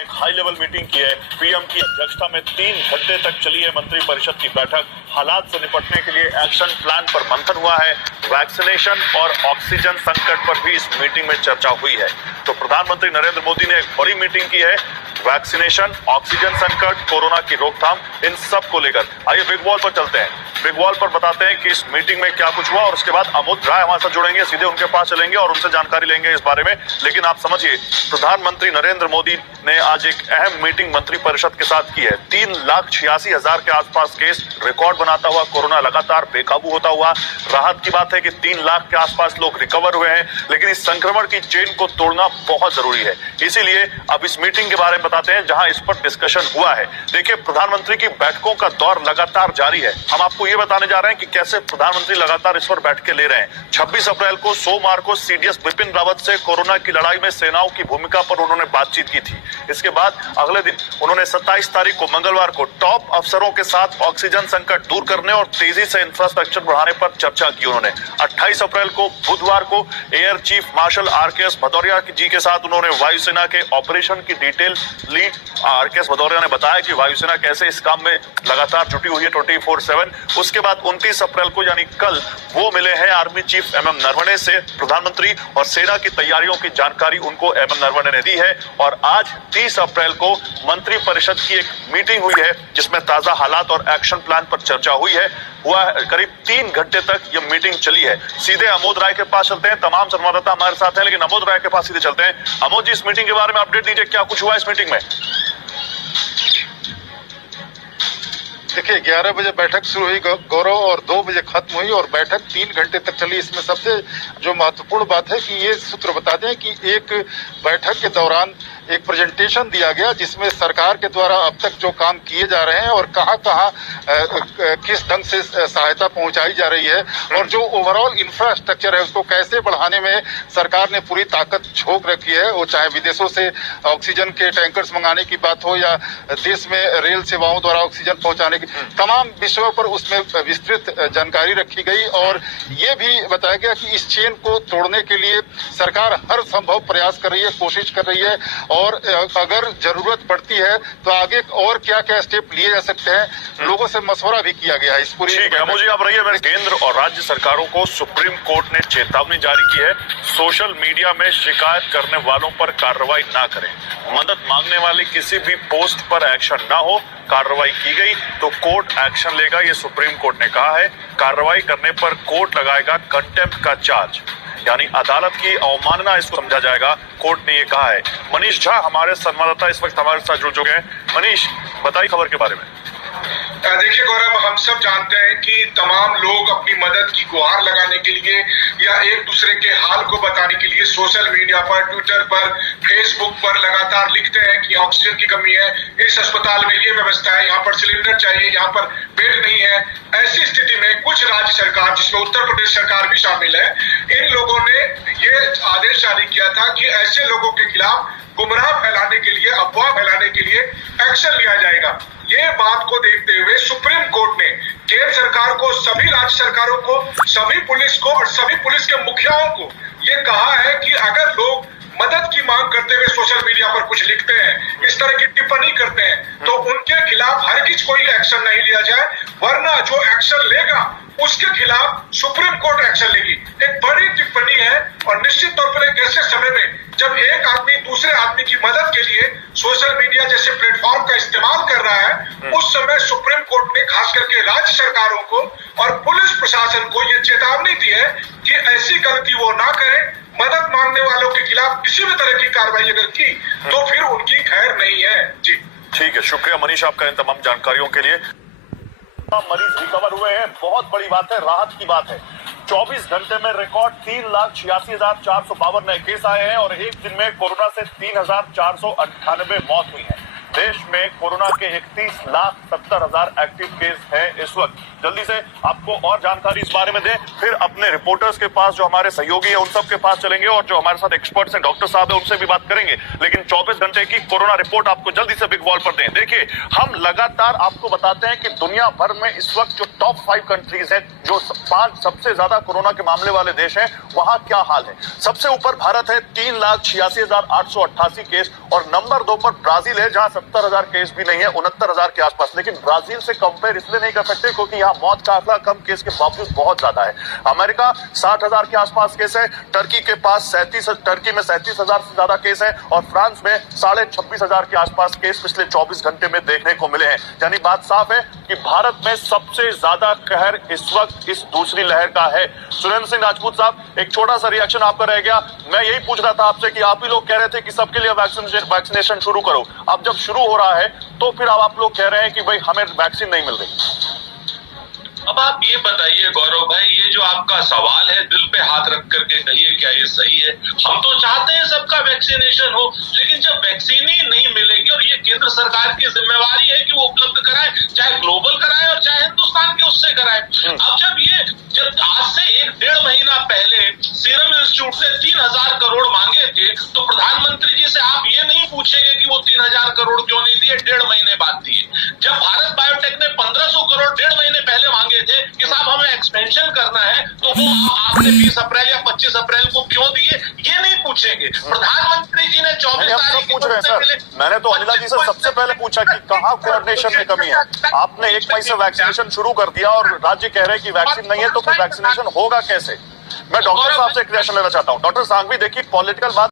एक high level meeting की है। पीएम की अध्यक्षता में 3 घंटे तक चली है मंत्रिपरिषद की बैठक। हालात से निपटने के लिए एक्शन प्लान पर मंथन हुआ है। वैक्सीनेशन और ऑक्सीजन संकट पर भी इस मीटिंग में चर्चा हुई है। तो प्रधानमंत्री नरेंद्र मोदी ने एक बड़ी मीटिंग की है। वैक्सीनेशन, ऑक्सीजन संकट, कोरोना की रोकथाम, इन सब को लेकर आइए बिग वॉल पर चलते हैं। बिग वॉल पर बताते हैं कि इस मीटिंग में क्या कुछ हुआ और उसके बाद अमोद राय हमारे साथ जुड़ेंगे, सीधे उनके पास चलेंगे और उनसे जानकारी लेंगे इस बारे में। लेकिन आप समझिए, प्रधानमंत्री नरेंद्र मोदी ने आज एक अहम मीटिंग मंत्रिपरिषद के साथ की है। 3,86,000 के आसपास केस, रिकॉर्ड बनाता हुआ कोरोना लगातार बेकाबू होता हुआ। राहत की बात है कि 3 लाख के आसपास लोग रिकवर हुए हैं, लेकिन इस संक्रमण की चेन को तोड़ना बहुत जरूरी है। इसीलिए अब इस मीटिंग के बारे में बताते हैं जहां इस पर डिस्कशन हुआ है। देखिए, प्रधानमंत्री की बैठकों का दौर लगातार जारी है। हम आपको ये बताने जा रहे हैं कि कैसे प्रधानमंत्री लगातार इस पर बैठकें ले रहे हैं। 26 अप्रैल को सोमवार को सीडीएस विपिन रावत से कोरोना की लड़ाई में सेनाओं की भूमिका पर उन्होंने बातचीत की थी। इसके बाद अगले दिन उन्होंने 27 तारीख को मंगलवार को टॉप अफसरों के साथ ऑक्सीजन संकट दूर करने और तेजी से इंफ्रास्ट्रक्चर बढ़ाने पर चर्चा की। उन्होंने 28 अप्रैल को बुधवार को air chief marshal RKS Bhadauria ji के साथ उन्होंने वायुसेना के ऑपरेशन की डिटेल ली। आरकेएस भदौरिया ने बताया कि वायुसेना कैसे इस काम में लगातार जुटी हुई है 24/7। उसके बाद 29 अप्रैल को यानी कल वो मिले हैं आर्मी चीफ एमएम नरवणे से प्रधानमंत्री, और सेना की तैयारियों की जानकारी उनको एमएम नरवणे ने दी है। और आज 30 अप्रैल को मंत्रिपरिषद की एक मीटिंग हुई है जिसमें ताजा हालात और एक्शन प्लान पर चर्चा हुई है। करीब 3 घंटे तक ये मीटिंग चली है। सीधे अमोद राय के पास चलते हैं। तमाम संवाददाता हमारे साथ हैं, लेकिन अमोद राय के पास सीधे चलते हैं। अमोद जी, इस मीटिंग के बारे में अपडेट दीजिए, क्या कुछ हुआ इस मीटिंग में? देखिए, 11 बजे बैठक शुरू हुई गौरव और 2 बजे खत्म हुई और बैठक 3 घंटे तक चली। इसमें सबसे जो महत्वपूर्ण बात है कि ये सूत्र बता दें कि एक बैठक के दौरान एक प्रेजेंटेशन दिया गया जिसमें सरकार के द्वारा अब तक जो काम किए जा रहे हैं और कहां किस ढंग से सहायता पहुंचाई जा रही है और जो ओवरऑल इंफ्रास्ट्रक्चर है उसको कैसे बढ़ाने में सरकार ने पूरी ताकत झोंक रखी है। वो चाहे विदेशों से ऑक्सीजन के टैंकर्स मंगाने की बात हो या देश में रेल सेवाओं द्वारा ऑक्सीजन पहुंचाने की, तमाम विषयों पर उसमें विस्तृत जानकारी रखी गई। और ये भी बताया गया कि इस चेन को तोड़ने के लिए सरकार हर संभव प्रयास कर रही है, कोशिश कर रही है और अगर जरूरत पड़ती है तो आगे और क्या क्या स्टेप लिए जा सकते हैं, लोगों से मशवरा भी किया गया है इस पूरी। ठीक है, मुझे आप रहिए। मैं केंद्र और राज्य सरकारों को सुप्रीम कोर्ट ने चेतावनी जारी की है, सोशल मीडिया में शिकायत करने वालों पर कार्रवाई ना करें। मदद मांगने वाले किसी भी पोस्ट पर एक्शन ना हो। कार्रवाई की गई तो कोर्ट एक्शन लेगा, ये सुप्रीम कोर्ट ने कहा है। कार्रवाई करने पर कोर्ट लगाएगा कंटेम्प्ट का चार्ज, यानी अदालत की अवमानना इसको समझा जाएगा, कोर्ट ने ये कहा है। मनीष झा हमारे संवाददाता इस वक्त हमारे साथ जुड़ चुके हैं। मनीष, बताइए खबर के बारे में। देखिए गौरव, हम सब जानते हैं कि तमाम लोग अपनी मदद की गुहार लगाने के लिए या एक दूसरे के हाल को बताने के लिए सोशल मीडिया पर, ट्विटर पर, फेसबुक पर लगातार लिखते हैं कि ऑक्सीजन की कमी है, इस अस्पताल में ये व्यवस्था है, यहाँ पर सिलेंडर चाहिए, यहाँ पर बेड नहीं है। ऐसी स्थिति में कुछ राज्य सरकार, जिसमें उत्तर प्रदेश सरकार भी शामिल है, इन लोगों ने ये आदेश जारी किया था कि ऐसे लोगों के खिलाफ गुमराह फैलाने के लिए, अफवाह फैलाने के लिए एक्शन लिया जाएगा। ये बात को देखते हुए सुप्रीम कोर्ट ने केंद्र सरकार को, सभी राज्य सरकारों को, सभी पुलिस को और सभी पुलिस के मुखियाओं को ये कहा है कि अगर लोग मदद की मांग करते हुए सोशल मीडिया पर कुछ लिखते हैं, इस तरह की टिप्पणी करते हैं, तो उनके खिलाफ हरगिज कोई एक्शन नहीं लिया जाए, वरना जो एक्शन लेगा उसके खिलाफ सुप्रीम कोर्ट एक्शन लेगी। एक बड़ी टिप्पणी है और निश्चित तौर पर एक ऐसे समय में जब एक आदमी दूसरे आदमी की मदद के लिए सोशल मीडिया जैसे प्लेटफॉर्म का इस्तेमाल कर रहा है, उस समय सुप्रीम कोर्ट ने खास करके राज्य सरकारों को और पुलिस प्रशासन को ये चेतावनी दी है कि ऐसी गलती वो ना करें। मदद मांगने वालों के खिलाफ किसी भी तरह की कार्रवाई अगर की तो फिर उनकी खैर नहीं है। जी ठीक है, शुक्रिया मनीष आपका इन तमाम जानकारियों के लिए। मरीज रिकवर हुए हैं, बहुत बड़ी बात है, राहत की बात है। 24 घंटे में रिकॉर्ड 3,86,452 नए केस आए हैं और एक दिन में कोरोना से 3,498 मौत हुई है। देश में कोरोना के 31,70,000 एक्टिव केस हैं इस वक्त। जल्दी से आपको और जानकारी इस बारे में दें, फिर अपने रिपोर्टर्स के पास जो हमारे सहयोगी हैं उन सब के पास चलेंगे और जो हमारे साथ एक्सपर्ट्स हैं डॉक्टर साहब हैं उनसे भी बात करेंगे। लेकिन 24 घंटे की कोरोना रिपोर्ट आपको जल्दी से बिग वॉल पर दें। देखिए, हम लगातार आपको बताते हैं कि दुनिया भर में इस वक्त जो टॉप 5 कंट्रीज हैं, जो 5 सबसे ज्यादा कोरोना के मामले वाले देश हैं, वहां क्या हाल है। सबसे ऊपर भारत है 3,86,888 केस और नंबर 2 पर ब्राजील है जहां 70,000 केस भी नहीं है, 69,000 के आसपास। लेकिन ब्राजील से कंपेयर इसलिए नहीं कर सकते क्योंकि यहाँ मौत का आंकड़ा कम केस के बावजूद बहुत ज्यादा है। अमेरिका 60,000 के आसपास केस है, टर्की के पास 37,000 से ज्यादा केस है और फ्रांस में 26,500 के आसपास केस पिछले 24 घंटे में देखने को मिले हैं। यानी बात साफ है कि भारत में सबसे ज्यादा कहर इस वक्त इस दूसरी लहर का है। सुरेंद्र सिंह राजपूत साहब, एक छोटा सा रिएक्शन आपका रह गया। मैं यही पूछ रहा था आपसे कि आप ही लोग कह रहे थे कि सबके लिए वैक्सीनेशन शुरू करो। अब जब शुरू हो रहा है तो फिर अब आप लोग कह रहे हैं कि भाई हमें वैक्सीन नहीं मिल रही। अब आप ये बताइए गौरव भाई, ये जो आपका सवाल है दिल पे हाथ रख करके कहिए, क्या ये सही है? हम तो चाहते हैं सबका वैक्सीनेशन हो, लेकिन जब वैक्सीन ही नहीं मिलेगी और ये केंद्र सरकार की जिम्मेवारी है कि वो उपलब्ध कराए, चाहे ग्लोबल कराए और चाहे हिंदुस्तान के उससे कराए। अब जब आज से 1-1.5 महीना पहले सीरम इंस्टीट्यूट ने 3,000 करोड़ मांगे थे, तो प्रधानमंत्री जी से आप ये नहीं पूछेंगे कि वो 3,000 करोड़ क्यों नहीं दिए, 1.5 महीने बाद दिए। जब भारत बायोटेक ने 1,500 करोड़ 1.5 महीने पहले मांगे थे कि साहब हमें एक्सपेंशन करना है, तो वो आपने 20 अप्रैल या 25 अप्रैल को क्यों दिए, ये नहीं पूछेंगे। प्रधानमंत्री जी ने 24 तारीख पूछ रहे हैं सर। मैंने तो अनिला जी से सबसे पहले पूछा कि कहाँ कोऑर्डिनेशन में कमी है। आपने 1 मई से वैक्सीनेशन शुरू कर दिया और राज्य कह रहे हैं कि वैक्सीन नहीं है, तो फिर वैक्सीनेशन होगा कैसे? मैं डॉक्टर साहब से एक रिएक्शन लेना चाहता हूँ। डॉक्टर सांघवी, देखिए पॉलिटिकल बात